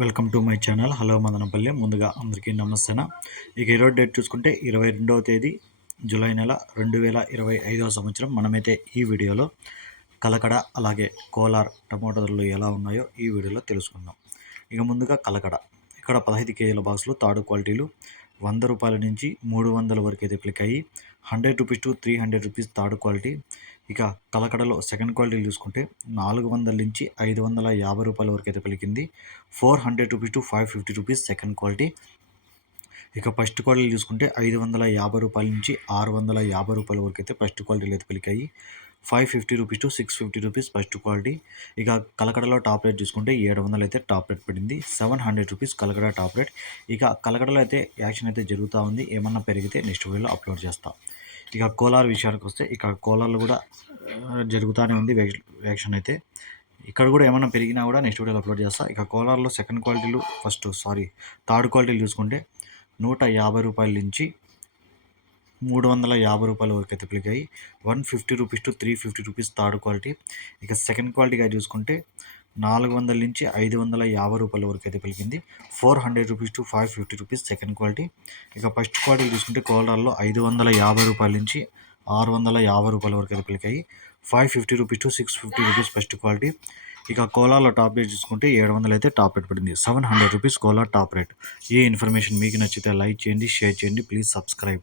Welcome to my channel. Hello Madanapalle. ముందుగా అందరికీ నమస్తేనా. ఇక ఈరోజు డేట్ చూసుకుంటే ఇరవై రెండవ తేదీ జూలై నెల రెండు వేల ఇరవై ఐదవ సంవత్సరం. మనమైతే ఈ వీడియోలో కలకడ అలాగే కోలార్ టమాటో ధరలు ఎలా ఉన్నాయో ఈ వీడియోలో తెలుసుకుందాం. ఇక ముందుగా కలకడ. ఇక్కడ పదహైదు కేజీల బాక్సులు తాడు క్వాలిటీలు వంద రూపాయల నుంచి మూడు వందల వరకు అయితే click hundred rupees to three hundred rupees third quality. ఇక కలకడలో సెకండ్ క్వాలిటీ చూసుకుంటే నాలుగు వందల నుంచి ఐదు వందల యాభై రూపాయల వరకు అయితే పలికింది. Four hundred rupees to five fifty rupees second quality ఇక ఫస్ట్ క్వాలిటీ చూసుకుంటే ఐదు వందల యాభై రూపాయల నుంచి ఆరు వందల యాభై రూపాయల వరకు అయితే ఫస్ట్ క్వాలిటీలు అయితే పలికాయి. Five fifty rupees to six fifty rupees first quality. ఇక కలకడలో టాప్ రేట్ చూసుకుంటే ఏడు వందలు అయితే టాప్ రేట్ పడింది. Seven hundred rupees Kalakada top rate. ఇక కలకడలో అయితే యాక్షన్ అయితే జరుగుతూ ఉంది. ఏమన్నా పెరిగితే నెక్స్ట్ వీడియోలో అప్లోడ్ చేస్తాం. ఇక కోలార్ విషయానికి వస్తే ఇక కోలార్లో కూడా జరుగుతూనే ఉంది యాక్షన్ అయితే. ఇక్కడ కూడా ఏమైనా పెరిగినా కూడా నెక్స్ట్ వీడియోలో అప్లోడ్ చేస్తా. ఇక కోలార్లో సెకండ్ క్వాలిటీలు ఫస్ట్ సారీ థర్డ్ క్వాలిటీలు చూసుకుంటే నూట యాభై రూపాయల నుంచి మూడు వందల యాభై రూపాయల వరకు అయితే పిలికాయి one fifty rupees to three fifty rupees third quality. ఇక సెకండ్ క్వాలిటీగా చూసుకుంటే నాలుగు వందల నుంచి ఐదు వందల యాభై రూపాయల వరకు అయితే పెరిగింది. Four hundred rupees to five fifty rupees second quality. ఇక ఫస్ట్ క్వాలిటీ చూసుకుంటే కోలార్లో ఐదు వందల యాభై రూపాయల నుంచి ఆరు వందల యాభై రూపాయల వరకు అయితే పెరిగాయి. Five fifty rupees to six fifty rupees first quality. ఇక కోలాలో టాప్ రేట్ చూసుకుంటే ఏడు వందలు అయితే టాప్ రేట్ పడింది. Seven hundred rupees Kolar top rate. ఈ ఇన్ఫర్మేషన్ మీకు నచ్చితే లైక్ చేయండి షేర్ చేయండి. Please subscribe.